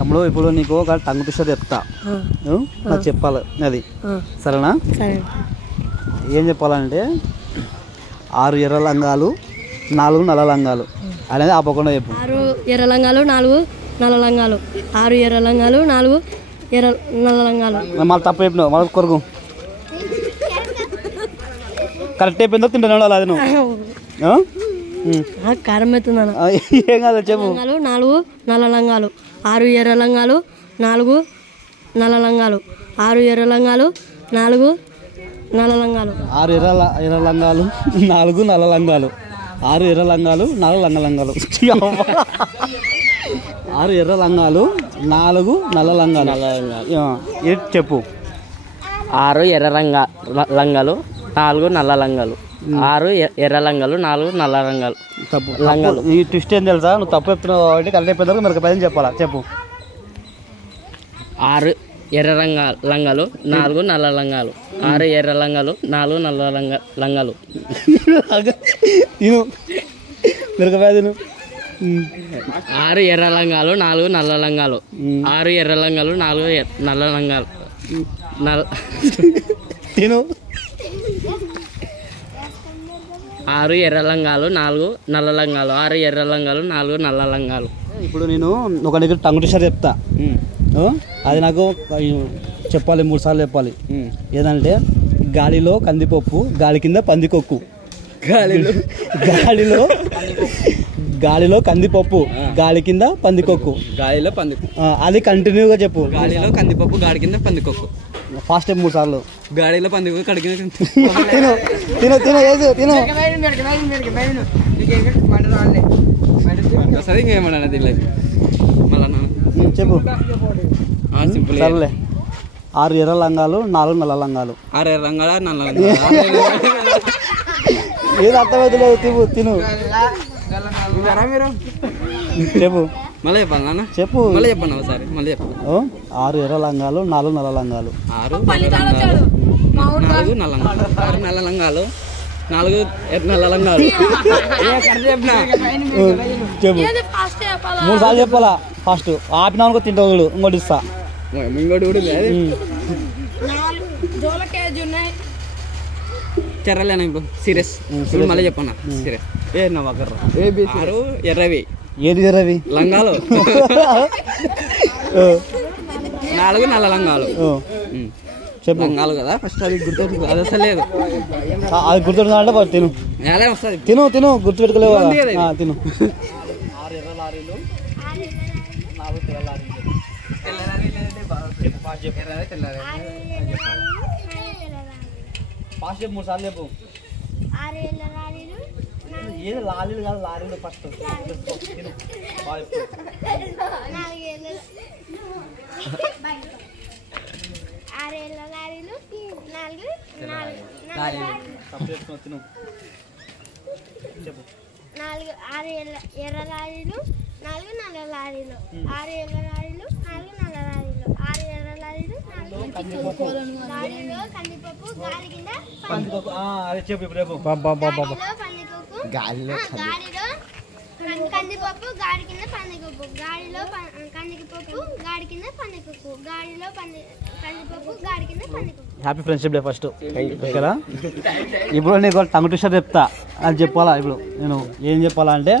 తమ్ముడు ఇప్పుడు నీకు ఒక టంగ్ ట్విస్టర్ చెప్తా, నాకు చెప్పాలి అది, సరేనా? ఏం చెప్పాలంటే 6 ఎర్ర లంగాలు 4 నల్ల లంగాలు అనేది ఆపకుండా చెప్పు. 6 ఎర్ర లంగాలు 4 నల్ల లంగాలు, 6 ఎర్ర లంగాలు 4 ఎర్ర నల్ల లంగాలు. మళ్ళీ తప్పు చెప్పినావు, మళ్ళీ కొరకు కరెక్ట్ అయిపోయిందో తింటాను అది నువ్వు కారం అవుతుందన్న. ఏం కాదు చెప్పు. 4 నల్ల లంగాలు, 6 ఎర్ర లంగాలు 4 నల్ల లంగాలు, 6 ఎర్ర లంగాలు 4 నల్ల లంగాలు. 6 ఎర్ర లంగాలు 4 నల్ల లంగాలు, 6 ఎర్ర లంగాలు 4 లంగ లంగాలు, 6 ఎర్ర లంగాలు 4 నల్ల లంగాలు. చెప్పు. 6 ఎర్ర లంగాలు 4 నల్ల లంగాలు, 6 ఎర్ర లంగాలు 4 నల్ల లంగాలు. తప్పు లంగాలు. ఈ ట్విస్ట్ ఏం తెలుసా? నువ్వు తప్పు చెప్తున్నావు కాబట్టి కరెక్ట్ అయిపోయింది. మీరు 10 చెప్పాలా చెప్పు. 6 ఎర్ర లంగాలు 4 నల్ల లంగాలు, 6 ఎర్ర లంగాలు 4 నల్ల లంగాలు. మీరు 10 6 ఎర్ర లంగాలు 4 నల్ల లంగాలు, 6 ఎర్ర లంగాలు 4 నల్ల లంగాలు. తిను. 6 ఎర్ర లంగాలు 4 నల్ల లంగాలు, 6 ఎర్ర లంగాలు 4 నల్ల లంగాలు. ఇప్పుడు నేను ఒక దగ్గర టంగ్ ట్విస్టర్ చెప్తా, అది నాకు చెప్పాలి 3 సార్లు చెప్పాలి. ఏదంటే గాలిలో కందిపప్పు, గాలి కింద పందికొక్కు. గాలిలో కందిపప్పు, గాలి కింద పందికొక్కు. గాలిలో పందికొక్కు. అది కంటిన్యూగా చెప్పు. గాలిలో కందిపప్పు, గాడి కింద పందికొక్కు. ఫాస్ట్ టైం 3 సార్లు. గాడిలో పందికొక్కు, కడిగిన తిను తిను తిను వేసు తిను. సరే ఇంకేమన్నా మళ్ళీ చెప్పు. సింపుల్. సరేలే. 6 ఎర్ర లంగాలు 4 నల్ల లంగాలు. 6 ఎర్ర లంగాలు నల్ల ఏది అర్థమవుతలేదు. తిను చెప్పు. మళ్ళీ చెప్పాలి నాన్న, చెప్పు. మళ్ళీ చెప్పండి ఒకసారి, మళ్ళీ చెప్పండి. 6 ఎర్ర లంగాలు 4 నల్ల లంగాలు. 6 నల్ల లంగాలు, 6 నల్ల లంగాలు 4 నల్ల లంగాలు. చెప్పు. 3 సార్లు చెప్పాలా ఫస్ట్. ఆపినా అనుకో తింటావు చూడు. ఇంకోటి ఇస్తా. ఇంకోటి కూడా చెర్రలేనా ఇప్పుడు సీరియస్. మళ్ళీ చెప్పన్నా సీరియస్. 6 ఎర్రవి. ఏది ఎర్రవి? లంగాలు 4 నల్ల లంగాలు. చెప్పు. లంగాలు కదా ఫస్ట్, అది గుర్తు అది అసలు లేదు. అది గుర్తుపెట్టుకుంటే తిను. వస్తుంది. తిను తిను గుర్తుపెట్టుకోలేవు. తిను. 6 ఎర్ర లారీలు 4 తెల్ల లారీలు. ఫాస్ట్ చెప్పు. 3 సార్లు చెప్పు. ఏది లారీలు కాదు, లారీలు ఫస్ట్. తిను. చెప్పు. 6 ఎర్ర లారీలు 4 నల్ల లారీలు, 6 ఎర్ర లారీలు 4 నల్ల లారీలు, 6 ఎర్ర లారీలు 4 గాలిలో కందిపప్పు, గాలి కింద పందికొక్కు. అదే చెప్పు ఇప్పుడు చెప్పు. గాలిలో కందిపప్పు, గాడి కింద పందికొక్కు, గాలిలో కందిపప్పు, గాడి కింద పందికొక్కు, గాలిలో కందిపప్పు, గాడి కింద పందికొక్కు. Happy friendship day first. ఓకేనా? ఇప్పుడు నీకు టంగ్ ట్విస్టర్ చెప్తా, అది చెప్పాలా. ఇప్పుడు నేను ఏం చెప్పాలా అంటే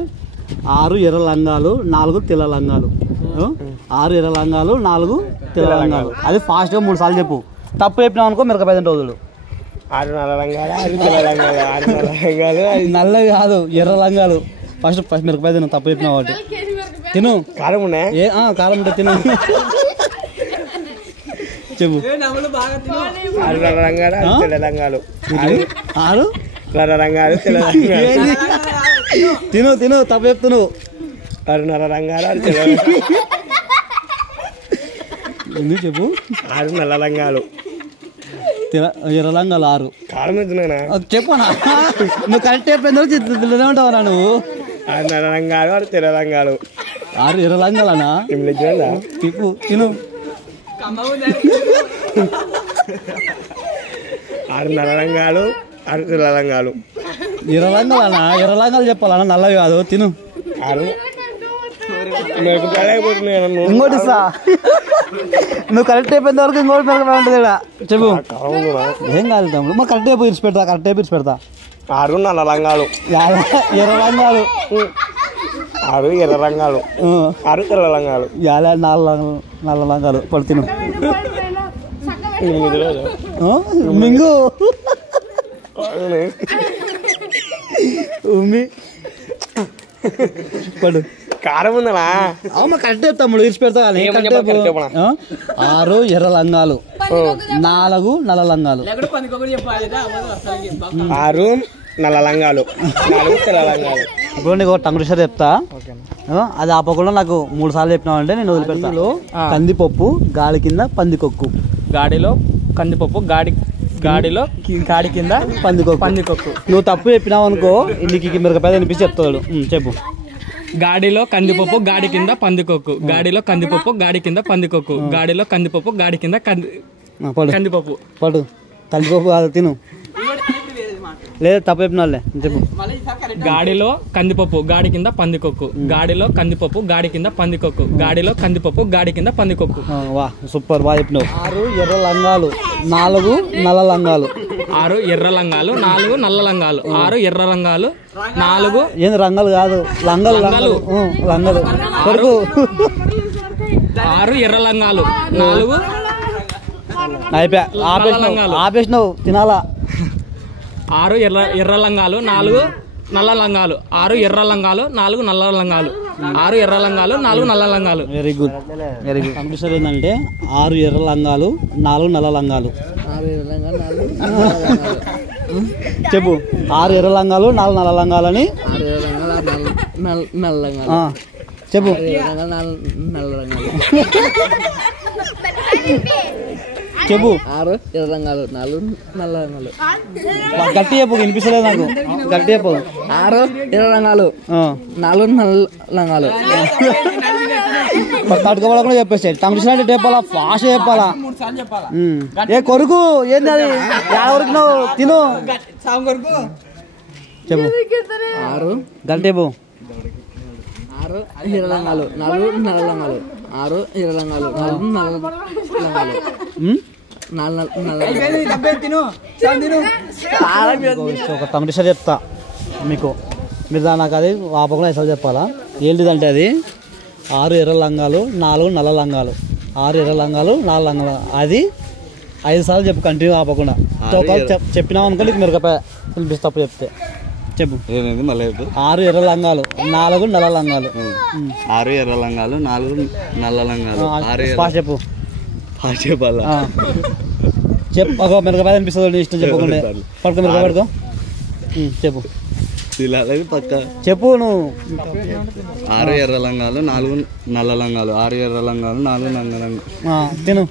6 ఎర్ర లంగాలు 4 తెల్ల లంగాలు. 6 ఎర్ర లంగాలు 4 తెల్ల లంగాలు. అది ఫాస్ట్గా 3 సార్లు చెప్పు. తప్పు చెప్పినావు అనుకో మీరు 10 రోజులు. 6 నల్ల లంగాలు 6 తెల్ల లంగాలు, 6 నల్ల లంగాలు. నల్లవి కాదు, ఎర్ర లంగాలు. ఫస్ట్ మిరపకాయ తిను. తప్పు చెప్పినావు కాబట్టి తిను. కారం ఉన్నాయి. కారం ఉంటే తిను. చెప్పు. 6 నల్ల రంగాలు 6 తెల్ల రంగాలు. 6 నల్ల రంగాలు తెల్ల రంగాలు. తిను తిను. తప్పు చెప్తున్నావు. 6 నల్ల రంగాలు 6 తెల్ల ఎందుకు చెప్పు. 6 నల్ల రంగాలు ఎర్ర లంగాలు 6. కారం ఎత్తున్నానా చెప్పనా? నువ్వు కరెక్ట్ అయిపోయిందో ఉంటావు నువ్వు. 6 నల్ల రంగాలు 6 తెల్ల రంగాలు. 6 ఎర్ర లంగాలనా? తిప్పు. తిను. 6 నల్ల రంగాలు 6 తెల్ల రంగాలు. ఎర్ర లంగాలనా? ఎర్ర లంగాలు చెప్పాలన్నా, నల్లవి కాదు. తిను. 6 ఇంకోటి ఇస్తా నువ్వు కరెక్ట్ అయిపోయిన వరకు ఇంకోటి మిరపకాయ ఉంటుంది ఇక్కడ చెప్పు ఏం కాదు తమ్ముడు మరి కరెక్ట్ అయిపోయి ఇచ్చి పెడతా కరెక్ట్ అయిపోయి ఇచ్చి పెడతా 6 నల్ల లంగాలు 20 లంగాలు 6 ఎర్ర లంగాలు 6 తెల్ల లంగాలు 4 నల్ల లంగాలు పడుతున్నాం మింగు ఉమ్మి పడు కారం ఉందనా అమ్మ కరెక్ట్ తమ్ముడు ఇచ్చి పెడతా 6 ఎర్ర లంగాలు 4 నల్ల లంగాలు 6 నల్ల లంగాలు 4 తెల్ల లంగాలు ఇప్పుడు నీకు టంగుడు షర్ చెప్తా అది ఆపకుండా నాకు 3 సార్లు చెప్పినావంటే నేను వదిలిపెడతాను కందిపప్పు గాడి కింద పందికొక్కు గాడిలో కందిపప్పు గాడిలో గాడి కింద పందికొక్కు నువ్వు తప్పు చెప్పినావు అనుకో నీకు మిరపకాయ అనిపించి చెప్తాడు చెప్పు గాడిలో కందిపప్పు గాడి కింద పందికొక్కు గాడిలో కందిపప్పు గాడి కింద పందికొక్కు గాడిలో కందిపప్పు గాడి కింద కందిపప్పు పడు కందిపప్పు కాదు తిను లేదు తప్పు చెప్పినాలే చెప్పు గాడిలో కందిపప్పు గాడి కింద పందికొక్కు గాడిలో కందిపప్పు గాడి కింద పందికొక్కు గాడిలో కందిపప్పు గాడి కింద పందికొక్కు వా సూపర్ బాగా చెప్పినావు 6 ఎర్ర లంగాలు 4 నల్ల లంగాలు 6 ఎర్ర లంగాలు 4 నల్ల లంగాలు 6 ఎర్ర లంగాలు 4 ఏంది రంగాలు కాదు లంగాలు కొడుకు 6 ఎర్ర లంగాలు 4 అయిపోయా ఆపేసినావు తినాలా 6 ఎర్ర లంగాలు 4 నల్ల లంగాలు 6 ఎర్ర లంగాలు 4 నల్ల లంగాలు 6 ఎర్ర లంగాలు 4 నల్ల లంగాలు వెరీ గుడ్ కంప్యూటర్ ఏంటంటే 6 ఎర్ర లంగాలు 4 నల్ల లంగాలు చెప్పు 6 ఎర్ర లంగాలు 4 నల్ల లంగాలు అని చెప్పు చెప్పు 6 ఎర్ర లంగాలు 4 నల్ల లంగాలు గట్టి చెప్పు వినిపిస్తలేదు నాకు గట్టి చెప్పు 6 ఎర్ర లంగాలు 4 నల్ల లంగాలు తట్టుకోవాలకుండా చెప్పేసి టంగుడు అంటే చెప్పాలా ఫాస్ట్ చెప్పాలా ఏ కొరుకు ఏంది అది వరకు నువ్వు తిను చెప్పు 6 గట్టి చెప్పు 6 ఎర్ర లంగాలు 4 నల్ల లంగాలు 6 ఎర్ర లంగాలు 4 నల్ల లంగాలు ఒక టంగుడు షర్ చెప్తా మీకు మీరు నాకు అది ఆపకుండా ఎసలు చెప్పాలా ఏంటిదంటే అది 6 ఎర్ర లంగాలు 4 నల్ల లంగాలు 6 ఎర్ర లంగాలు 4 లంగాలు అది 5 సార్లు చెప్పు కంటిన్యూ ఆపకుండా చెప్పినావు అనుకో నీకు మిరపకాయ తినిపిస్తా తప్పు చెప్తే చెప్పు 6 ఎర్ర లంగాలు 4 నల్ల లంగాలు 6 ఎర్ర లంగాలు 4 నల్ల లంగాలు ఫాస్ట్ చెప్పు ఫాస్ట్ చెప్పాలా చెప్పు ఒక మిరపకాయ అనిపిస్తుంది నీ ఇష్టం చెప్పకుండా పడుకో మిరపకాయ పడుకో చెప్పు పక్క చెప్పు నువ్వు 6 ఎర్ర లంగాలు 4 నల్ల లంగాలు 6 ఎర్ర లంగాలు 4 నల్ల లంగాలు తిను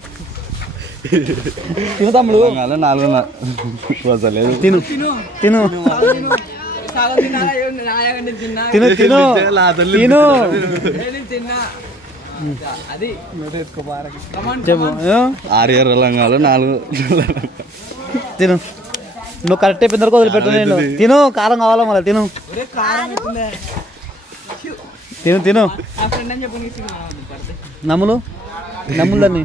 తిను తమ్ముడు 4 తిను తిను తిను తిను తిను చెప్పు 6 ఎర్ర లంగాలు 4 తిను నువ్వు కరెక్ట్ అయిపోయిన వరకు వదిలిపెట్టు నేను తిను కారం కావాలా మళ్ళీ తిను తిను తిను నమ్ములని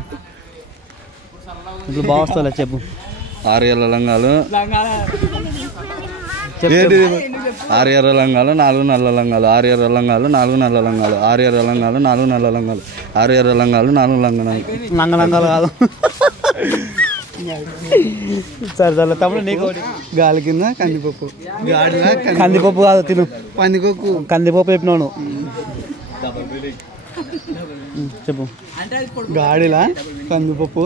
ఇప్పుడు బాగా వస్తా చెప్పు 6 ఎర్ర లంగాలు 6 ఎర్ర లంగాలు 4 నల్ల లంగాలు 6 ఎర్ర లంగాలు 4 నల్ల లంగాలు 6 ఎర్ర లంగాలు 4 నల్ల లంగాలు 6 ఎర్ర లంగాలు 4 లంగలంగాలు కాదు సరే సరే తమ్ముడు నీకు గాలి కింద కందిపప్పు గాడిలా కందిపప్పు కాదు తిను పందికొక్కు కందిపప్పు చెప్పినాను చెప్పు గాడిలా కందిపప్పు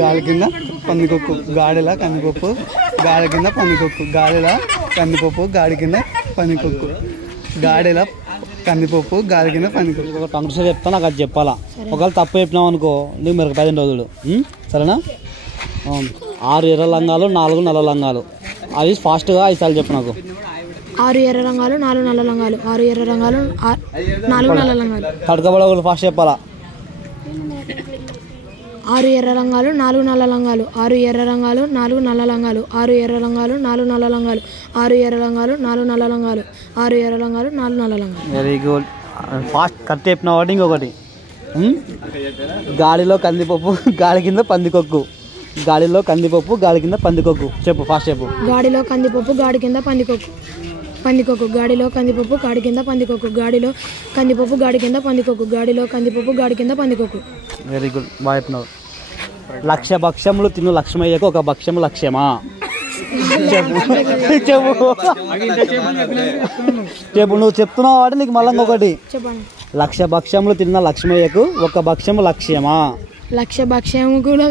గాలి కింద పందికొక్కు గాడిలా కందిపప్పు గాడి కింద పందికొక్కు గాడిలా కందిపప్పు గాడి కింద పందికొక్కు గాడిలా కందిపప్పు గాడి కింద పందికొక్కు ఒక టంగుడు చెప్తా నాకు అది చెప్పాలా ఒకవేళ తప్పు చెప్పినావు అనుకో నీకు మీరు 10 రోజులు సరేనా 6 ఎర్ర లంగాలు 4 నల్ల లంగాలు అది ఫాస్ట్గా 5 సార్లు చెప్పు నాకు 6 ఎర్ర రంగాలు 4 నల్ల లంగాలు 6 ఎర్ర రంగాలు 4 నల్ల లంగాలు తడకబడ ఫాస్ట్ చెప్పాలా 6 ఎర్ర రంగాలు 4 నల్ల లంగాలు 6 ఎర్ర రంగాలు 4 నల్ల లంగాలు 6 ఎర్ర రంగాలు 4 నల్ల లంగాలు 6 ఎర్ర రంగాలు 4 నల్ల లంగాలు 6 ఎర్ర రంగాలు 4 నల్ల లంగాలు వెరీ గుడ్ ఫాస్ట్ కరెక్ట్ చెప్పిన వాటి ఇంకొకటి గాలిలో కందిపప్పు గాలి కింద పందికొక్కు. గాలిలో కందిపప్పు గాలి కింద పందికొక్కు. చెప్పు ఫాస్ట్ చెప్పు. గాడిలో కందిపప్పు గాడి కింద పందికొక్కు. గాడిలో కందిపప్పు గాడి కింద పందికొక్కు. గాడిలో కందిపప్పు గాడి కింద పందికొక్కు. గాడిలో కందిపప్పు గాడి కింద పందికొక్కు. వెరీ గుడ్, బాగా చెప్పినావు. 1,00,000 భక్ష్యములు తిను లక్ష్మయ్యకు ఒక భక్ష్యము లక్ష్యమా? చెప్పు చెప్పు చెప్పు. నువ్వు చెప్తున్నావు వాటి నీకు మళ్ళీ ఇంకొకటి. చెప్పండి. 1,00,000 భక్ష్యములు తిన్న లక్ష్మయ్యకు ఒక భక్ష్యము లక్ష్యమా? 1,00,000 భక్ష్యం కూడా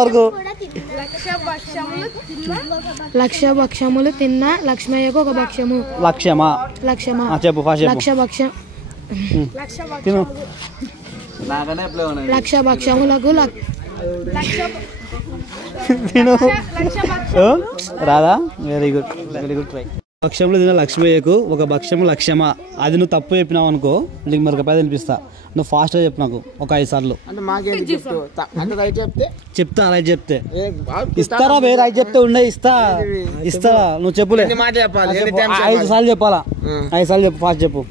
వరకు 1,00,000 భక్ష్యములు తిన్న లక్ష్మయ్యకు ఒక భక్ష్యము లక్ష్యమా? చెప్పు ఫాస్ట్ చెప్పు. 1,00,000 భక్ష్యం తిను. 1,00,000 భక్ష్యములకు తిను. రాదా? Very good, very good try. భక్ష్యములు తిన్న లక్ష్మయ్యకు ఒక భక్ష్యము లక్ష్యమా? అది నువ్వు తప్పు చెప్పినావు అనుకో, నీకు మరొక పది వినిపిస్తా. నువ్వు ఫాస్ట్గా చెప్పు నాకు ఒక 5 సార్లు చెప్తా. రైట్ చెప్తే ఇస్తారా? వేరే రైట్ చెప్తే ఉండే ఇస్తారా? నువ్వు చెప్పులే. 5 సార్లు చెప్పాలా? 5 సార్లు చెప్పు. ఫాస్ట్ చెప్పు.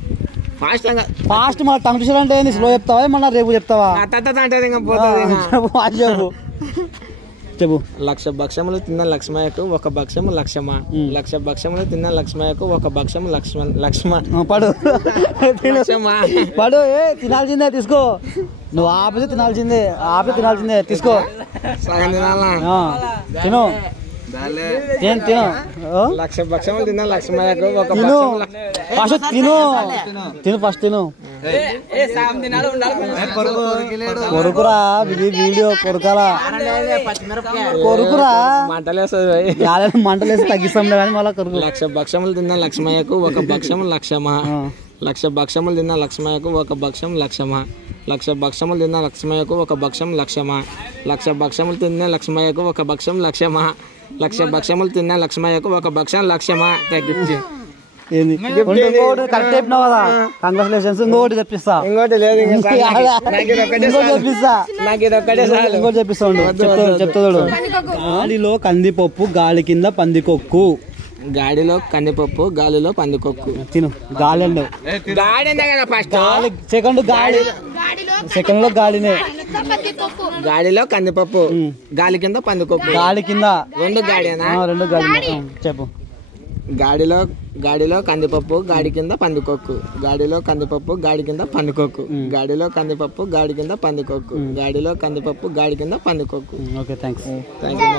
ఫాస్ట్ మన టంగ్ ట్విస్టర్ అంటే స్లో చెప్తావా మన రేపు చెప్తావా? ఫాస్ట్ చెప్పు చెప్పు. 1,00,000 భక్ష్యములు తిన్న లక్ష్మయ్యకు ఒక భక్ష్యము లక్ష్యమా? 1,00,000 భక్ష్యములు తిన్న లక్ష్మయ్యకు ఒక భక్ష్యము లక్ష్మణ. పడు పడు. తినాల్సిందే తీసుకో. నువ్వు ఆపితే తినాల్సిందే, తినాల్సిందే తీసుకో. తిను తిను. 1,00,000 భక్ష్యములు తిన్న లక్ష్మయ్యకు ఒక తిను ఫస్ట్. తిను ఫస్ట్ తిను. కొరుకురా వీడియో కొరకాలా? కొరుకురా మంటలేసి తగ్గిస్తాం కానీ మళ్ళీ కొరుకు. 1,00,000 భక్ష్యములు తిన్న లక్ష్మయ్యకు ఒక భక్ష్యము లక్ష్యమా? 1,00,000 భక్ష్యములు తిన్న లక్ష్మయ్యకు ఒక భక్ష్యం లక్ష్యమా? 1,00,000 భక్ష్యములు తిన్న లక్ష్మయ్యకు ఒక భక్ష్యం లక్ష్యమా? 1,00,000 భక్ష్యములు తిన్న లక్ష్మయ్యకు ఒక భక్ష్యం లక్ష్యమా? 1,00,000 భక్ష్యములు తిన్న లక్ష్మయ్యకు ఒక భక్ష్యం లక్ష్యమా? ఏంది కరెక్ట్ చెప్పినావు కదా, కంగ్రాచులేషన్స్. ఇంకోటి చెప్పిస్తా. ఇంకోటి లేదు, చెప్పిస్తా. ఇంకోటి చెప్పిస్తా. చెప్తాడు. గాలిలో కందిపప్పు గాలి కింద పందికొక్కు. గాడిలో కందిపప్పు గాలిలో పందికొక్కు. తిను. గాలి అండి సెకండ్ గాలి, సెకండ్ లో గాలినే. గాడిలో కందిపప్పు గాలి కింద పందికొక్కు. గాలి కింద రెండు గాడినా? రెండు గాలి. చెప్పు. గాడిలో కందిపప్పు గాడి కింద పందికొక్కు. గాడిలో కందిపప్పు గాడి కింద పందికొక్కు. గాడిలో కందిపప్పు గాడి కింద పందికొక్కు. గాడిలో కందిపప్పు గాడి కింద పందికొక్కు. Okay, thanks. Thank you.